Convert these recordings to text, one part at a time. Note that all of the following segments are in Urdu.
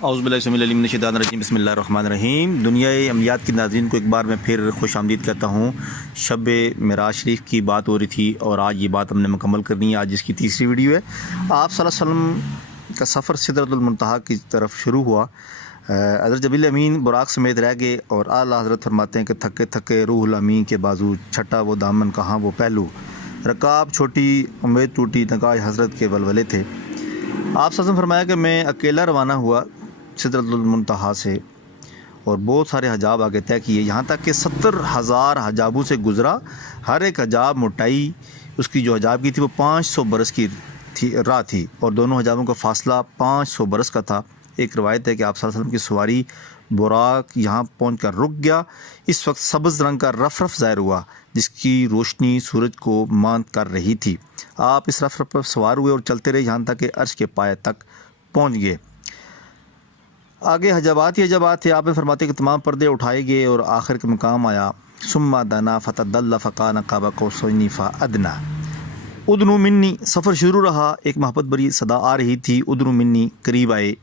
اعوذ باللہ السمیع العلیم من الشیطان الرجیم بسم اللہ الرحمن الرحیم۔ دنیائے عملیات کی ناظرین کو ایک بار میں پھر خوش آمدید کہتا ہوں۔ شب معراج شریف کی بات ہو رہی تھی اور آج یہ بات ہم نے مکمل کرنی ہے۔ آج اس کی تیسری ویڈیو ہے۔ آپ صلی اللہ علیہ وسلم کا سفر سدرۃ المنتہا کی طرف شروع ہوا۔ حضرت جبریل امین براق سمیت رہ گئے اور اعلیٰ حضرت فرماتے ہیں کہ تھکے تھکے روح الامین کے بازو، چھٹا وہ دامن کہاں وہ پہلو، رکاب چھوٹی امید ٹوٹی، نگاہ حضرت کے ولولے تھے۔ آپ صلی اللہ علیہ وسلم فرمایا کہ میں اکیلا روانہ ہوا سدرۃ المنتہا سے اور بہت سارے حجاب آگے طے کیے، یہاں تک کہ 70,000 حجابوں سے گزرا۔ ہر ایک حجاب موٹائی اس کی جو حجاب کی تھی وہ 500 برس کی راہ تھی اور دونوں حجابوں کا فاصلہ 500 برس کا تھا۔ ایک روایت ہے کہ آپ صلی اللہ علیہ وسلم کی سواری براق یہاں پہنچ کر رک گیا۔ اس وقت سبز رنگ کا رف رف ظاہر ہوا جس کی روشنی سورج کو ماند کر رہی تھی۔ آپ اس رف رف پر سوار ہوئے اور چلتے رہے یہاں تک کہ عرش کے پائے تک پہنچ گئے۔ آگے حجابات ہی حجابات تھے۔ آپ نے فرماتے کہ تمام پردے اٹھائے گئے اور آخر کے مقام آیا، ثم دنا فتدلی فکان قاب قوسین فادنا، ادنو منی۔ سفر شروع رہا، ایک محبت بری صدا آ رہی تھی، ادنو منی، قریب آئے۔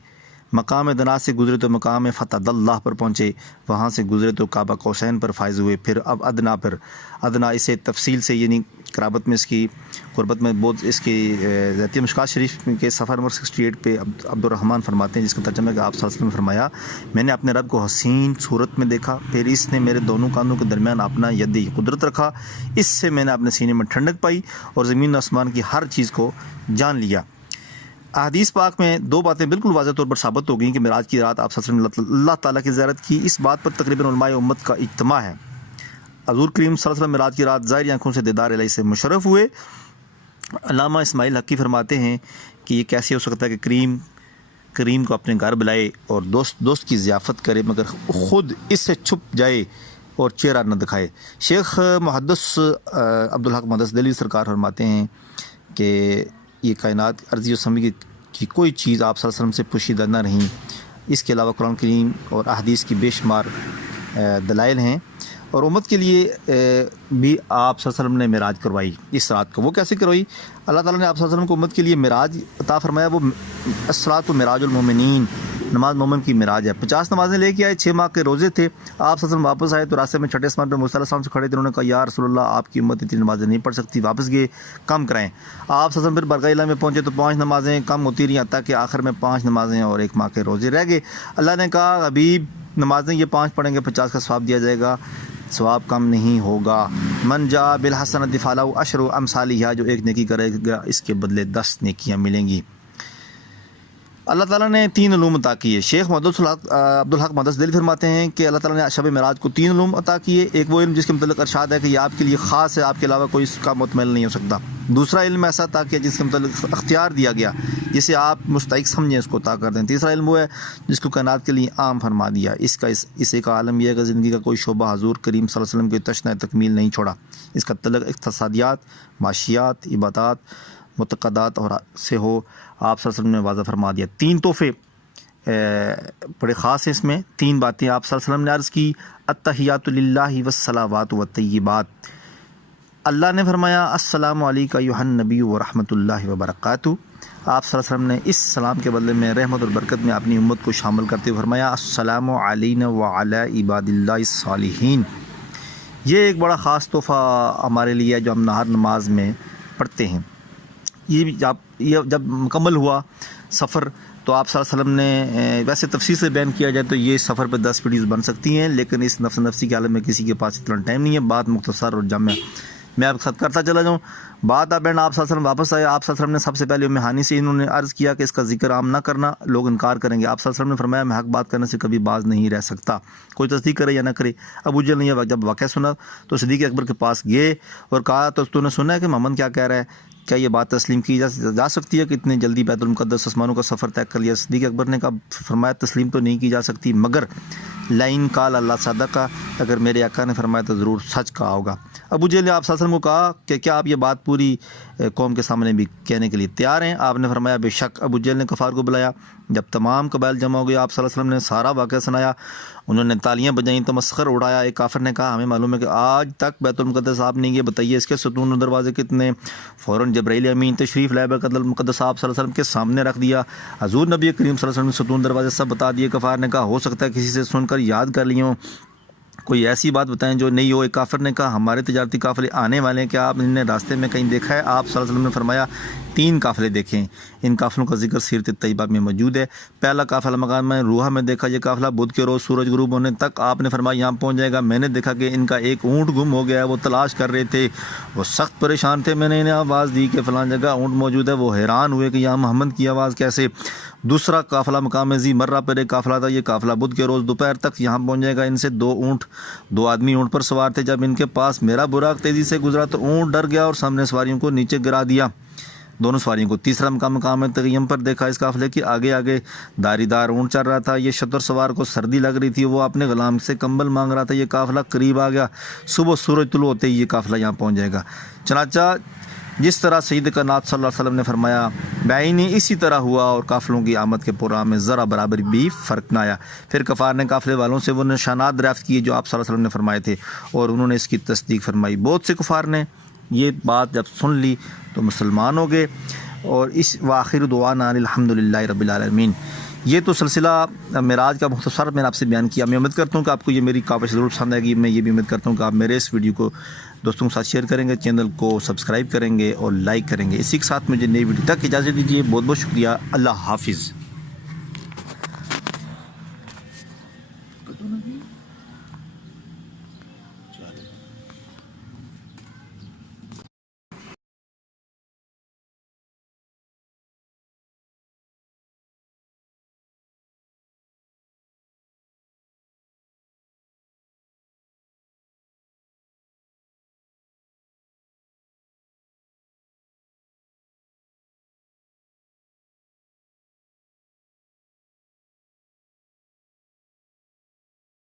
مقام دنا سے گزرے تو مقام فتد اللہ پر پہنچے، وہاں سے گزرے تو کعبہ قوسین پر فائز ہوئے، پھر اب ادنا پر۔ ادنا اسے تفصیل سے یعنی قرابت میں اس کی قربت میں بہت اس کی ذاتی مشکات شریف کے صفحہ نمبر 68 پہ عبد الرحمن فرماتے ہیں، جس کا ترجمہ ہے کہ آپ صلی اللہ علیہ وسلم نے فرمایا، میں نے اپنے رب کو حسین صورت میں دیکھا، پھر اس نے میرے دونوں کانوں کے درمیان اپنا ید قدرت رکھا، اس سے میں نے اپنے سینے میں ٹھنڈک پائی اور زمین و آسمان کی ہر چیز کو جان لیا۔ احادیث پاک میں دو باتیں بالکل واضح طور پر ثابت ہو گئیں کہ معراج کی رات آپ صلی اللہ علیہ وسلم نے اللہ تعالیٰ کی زیارت کی۔ اس بات پر تقریباً علماء امت کا اجتماع ہے۔ حضور کریم صلی اللہ علیہ وسلم معراج کی رات ظاہری آنکھوں سے دیدار الہی سے مشرف ہوئے۔ علامہ اسماعیل حقی فرماتے ہیں کہ یہ کیسے ہو سکتا ہے کہ کریم کو اپنے گھر بلائے اور دوست کی ضیافت کرے مگر خود اس سے چھپ جائے اور چہرہ نہ دکھائے۔ شیخ محدث عبدالحق محدث دہلوی سرکار فرماتے ہیں کہ یہ کائنات ارضی و سماوی کی کوئی چیز آپ صلی اللہ علیہ وسلم سے پوشیدہ نہ رہیں، اس کے علاوہ قرآن کریم اور احادیث کی بے شمار دلائل ہیں، اور امت کے لیے بھی آپ صلی اللہ علیہ وسلم نے معراج کروائی اس رات کو۔ وہ کیسے کروائی؟ اللہ تعالیٰ نے آپ صلی اللہ علیہ وسلم کو امت کے لیے معراج عطا فرمایا۔ وہ الصلاۃ معراج المومنین، نماز مومن کی معراج ہے۔ 50 نمازیں لے کے آئے، 6 ماہ کے روزے تھے۔ آپ صلی اللہ علیہ وسلم واپس آئے تو راستے میں چھٹے آسمان پہ موسیٰ علیہ السلام سے کھڑے تھے، انہوں نے کہا یا رسول اللہ آپ کی امت اتنی نمازیں نہیں پڑھ سکتی، واپس گئے کم کرائیں۔ آپ صلی اللہ علیہ وسلم پھر برگاہ علا میں پہنچے تو 5 نمازیں کم ہوتی رہیں حتیٰ کہ آخر میں 5 نمازیں اور 1 ماہ کے روزے رہ گئے۔ اللہ نے کہا حبیب نمازیں یہ 5 پڑھیں گے 50 کا ثواب دیا جائے گا، ثواب کم نہیں ہوگا۔ من جاء بالحسنۃ فلہ عشر امثالھا، جو ایک نیکی کرے گا اس کے بدلے 10 نیکیاں ملیں گی۔ اللہ تعالیٰ نے 3 علوم عطا کیے۔ شیخ عبدالحق محدث دہلوی فرماتے ہیں کہ اللہ تعالیٰ نے شب معراج کو 3 علوم عطا کیے۔ ایک وہ علم جس کے متعلق ارشاد ہے کہ یہ آپ کے لیے خاص ہے، آپ کے علاوہ کوئی اس کا متمل نہیں ہو سکتا۔ دوسرا علم ایسا عطا کیا جس کے متعلق اختیار دیا گیا، جسے آپ مستحق سمجھیں اس کو عطا کر دیں۔ تیسرا علم وہ ہے جس کو کائنات کے لیے عام فرما دیا۔ اسے کا عالم یہ ہے کہ زندگی کا کوئی شعبہ حضور کریم صلی اللہ علیہ وسلم کے تشنہ تکمیل نہیں چھوڑا۔ اس کا تعلق اقتصادیات، معاشیات، عبادات، معتقدات اور سے ہو، آپ صلی اللہ علیہ وسلم نے واضح فرما دیا۔ 3 تحفے بڑے خاص ہیں، اس میں 3 باتیں آپ صلی اللہ علیہ وسلم نے عرض کی، التحیات للہ والصلوات والطیبات۔ اللہ نے فرمایا السلام علیک ایھا النبی ورحمۃ اللہ وبرکاتہ۔ آپ صلی اللہ علیہ وسلم نے اس سلام کے بدلے میں رحمت اور برکت میں اپنی امت کو شامل کرتے ہوئے فرمایا السلام علینا وعلی عباد اللہ الصالحین۔ یہ ایک بڑا خاص تحفہ ہمارے لیے ہے جو ہم نہار نماز میں پڑھتے ہیں۔ یہ جب مکمل ہوا سفر تو آپ صلی اللہ علیہ وسلم نے ویسے تفصیل سے بیان کیا جائے تو یہ سفر پہ 10 ویڈیوز بن سکتی ہیں، لیکن اس نفسی کے عالم میں کسی کے پاس اتنا ٹائم نہیں ہے۔ بات مختصر اور جامع میں آپ کے ساتھ کرتا چلا جاؤں۔ بات آپ بہن آپ صلی اللہ علیہ وسلم واپس آئے۔ آپ صلی اللہ علیہ وسلم نے سب سے پہلے ام ہانی سے انہوں نے عرض کیا کہ اس کا ذکر عام نہ کرنا، لوگ انکار کریں گے۔ آپ صلی اللہ علیہ وسلم نے فرمایا میں حق بات کرنے سے کبھی باز نہیں رہ سکتا، کوئی تصدیق کرے یا نہ کرے۔ ابو جہل نے جب واقعہ سنا تو صدیق اکبر کے پاس گئے اور کہا تو نے سنا ہے کہ محمد کیا کہہ رہا ہے، کیا یہ بات تسلیم کی جا سکتی ہے کہ اتنے جلدی بیت المقدس آسمانوں کا سفر طے کر لیا؟ صدیق اکبر نے کہا فرمایا تسلیم تو نہیں کی جا سکتی، مگر لائن قال اللہ صدقہ، اگر میرے آقا نے فرمایا تو ضرور سچ کہا ہوگا۔ ابو جہل نے آپ صلی اللہ علیہ وسلم کو کہا کہ کیا آپ یہ بات پوری قوم کے سامنے بھی کہنے کے لیے تیار ہیں؟ آپ نے فرمایا بے شک۔ ابو جہل نے کفار کو بلایا، جب تمام قبائل جمع ہو گئے آپ صلی اللہ علیہ وسلم نے سارا واقعہ سنایا، انہوں نے تالیاں بجائیں، تمسخر اڑایا۔ ایک کافر نے کہا ہمیں معلوم ہے کہ آج تک بیت المقدس آپ نے یہ بتائیے اس کے ستون و دروازے کتنے؟ فوراً جبرائیل امین تشریف لائے، بیت المقدس آپ صلی اللہ علیہ وسلم کے سامنے رکھ دیا۔ حضور نبی کریم صلی اللہ علیہ وسلم نے ستون دروازے سب بتا دیے۔ کفار نے کہا ہو سکتا ہے کسی سے سن کر یاد کر لی ہوں، کوئی ایسی بات بتائیں جو نہیں ہو۔ ایک کافر نے کہا ہمارے تجارتی قافلے آنے والے ہیں، کیا آپ نے راستے میں کہیں دیکھا ہے؟ آپ صلی اللہ علیہ وسلم نے فرمایا 3 قافلے دیکھیں، ان قافلوں کا ذکر سیرت طیبہ میں موجود ہے۔ پہلا قافلہ مقام میں روحہ میں دیکھا، یہ قافلہ بدھ کے روز سورج غروب ہونے تک آپ نے فرمایا یہاں پہنچ جائے گا۔ میں نے دیکھا کہ ان کا ایک اونٹ گم ہو گیا ہے، وہ تلاش کر رہے تھے، وہ سخت پریشان تھے۔ میں نے انہیں آواز دی کہ فلاں جگہ اونٹ موجود ہے، وہ حیران ہوئے کہ یہاں محمد کی آواز کیسے؟ دوسرا قافلہ مقام ذی مرہ پر ایک قافلہ تھا، یہ قافلہ بدھ کے روز دوپہر تک یہاں پہنچ جائے گا۔ ان سے 2 آدمی اونٹ پر سوار تھے، جب ان کے پاس میرا براق تیزی سے گزرا تو اونٹ ڈر گیا اور سامنے سواریوں کو نیچے گرا دیا، دونوں سواریوں کو۔ تیسرا مقام تغیم پر دیکھا، اس قافلے کے آگے آگے داری دار اونٹ چل رہا تھا، یہ شتر سوار کو سردی لگ رہی تھی، وہ اپنے غلام سے کمبل مانگ رہا تھا۔ یہ قافلہ قریب آ گیا، صبح سورج طلوع ہوتے ہی یہ قافلہ یہاں پہنچ جائے گا۔ چنانچہ جس طرح سید کائنات صلی اللہ علیہ وسلم نے فرمایا بعینی اسی طرح ہوا، اور قافلوں کی آمد کے پروگرام میں ذرا برابر بھی فرق نہ آیا۔ پھر کفار نے قافلے والوں سے وہ نشانات دریافت کیے جو آپ صلی اللہ علیہ وسلم نے فرمائے تھے، اور انہوں نے اس کی تصدیق فرمائی۔ بہت سے کفار نے یہ بات جب سن لی تو مسلمان ہو گئے، اور اس وآخر دعوانا الحمدللہ رب العالمین۔ یہ تو سلسلہ معراج کا مختصر میں نے آپ سے بیان کیا۔ میں امید کرتا ہوں کہ آپ کو یہ میری کاوش ضرور پسند آئے گی۔ میں یہ بھی امید کرتا ہوں کہ آپ میرے اس ویڈیو کو دوستوں کے ساتھ شیئر کریں گے، چینل کو سبسکرائب کریں گے اور لائک کریں گے۔ اسی کے ساتھ مجھے نئی ویڈیو تک اجازت دیجیے۔ بہت بہت شکریہ۔ اللہ حافظ۔